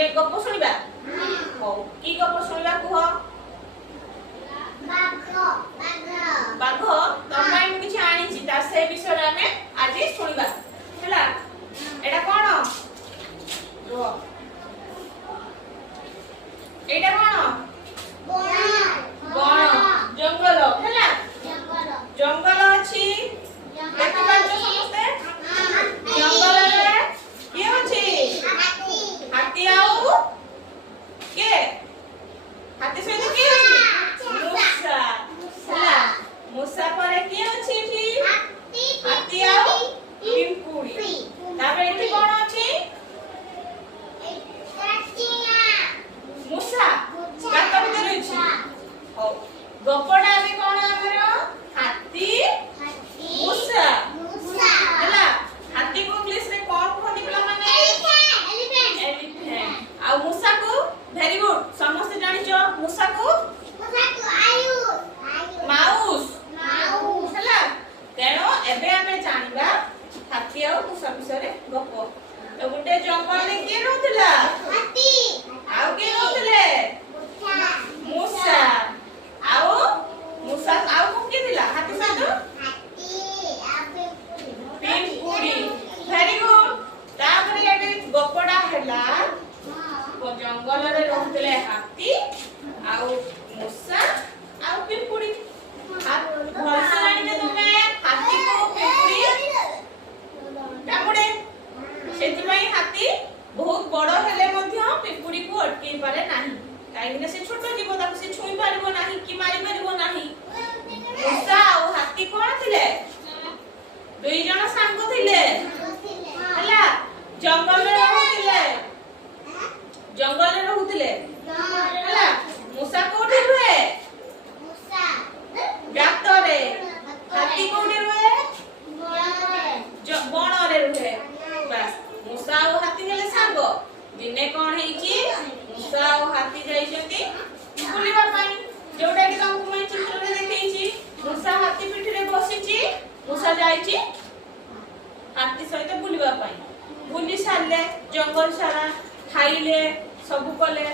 गोटे गप शुणा हो कि गप शुणा कह बाघ तम किसी आनी से विषय आम आज शुणा है एटा कौन एटा कौन बन जंगल है जंगल अच्छी देखि पाछो समस्ते जंगल रे के अछि हाथी आउ के हाथी सहित के अछि मूसा है मूसा पर के अछि एठी हाथी आउ पिंपुड़ी तापर एठी कोन अछि मूसा गात भीतर अछि हो गपडा भी कोन हमर हाथी मूसा हैला हाथी को इंग्लिश रे कोन कहती पिला माने एलिफेंट आ मूसा को वेरी गुड समस्त जानि छ मूसा को माउस हैला तेनो एबे हमें जानिबा हाथी आ मूसा विषय गप तो गुटे जंगल रे के रहतिला हाथी आ के रहतिले मूसा आओ मूसा आओ को के दिला हाथी साथ पिंपुड़ी वेरी गुड तापर एबे गपडा हैला जंगल रे रहतिले हाथी आओ मूसा आओ पिंपुड़ी भलसे जानिबे तुमे हाथी को पिंपुड़ी कामुडे सेति पई हाथी बहुत बड़ हेले मध्य पिंपुड़ी को अटके पारे नाही काहे से छोट जीव ताको से छुई पारिबो नाही कि मारि पारिबो नाही मूसा और हाथी कोन थिले दुई जण सांग थिले हला जंगल रे रहथिले जंगल रे रहथिले हला मूसा कोठी रुए मूसा गात रे हाथी कोठी रुए बण रे रुए बस मूसा और हाथी हेले सांग दिने कोन हेची मूसा और हाथी जाइछंती बुलिबा पाई जोडा कि तुमको मैं चित्र रे देखैछि मूसा हाथी पिठी रे बसिछि मूसा जाइछि हाथी सहित बुलिबा पाई बुली सारले जंगल सारा खाइले सब कले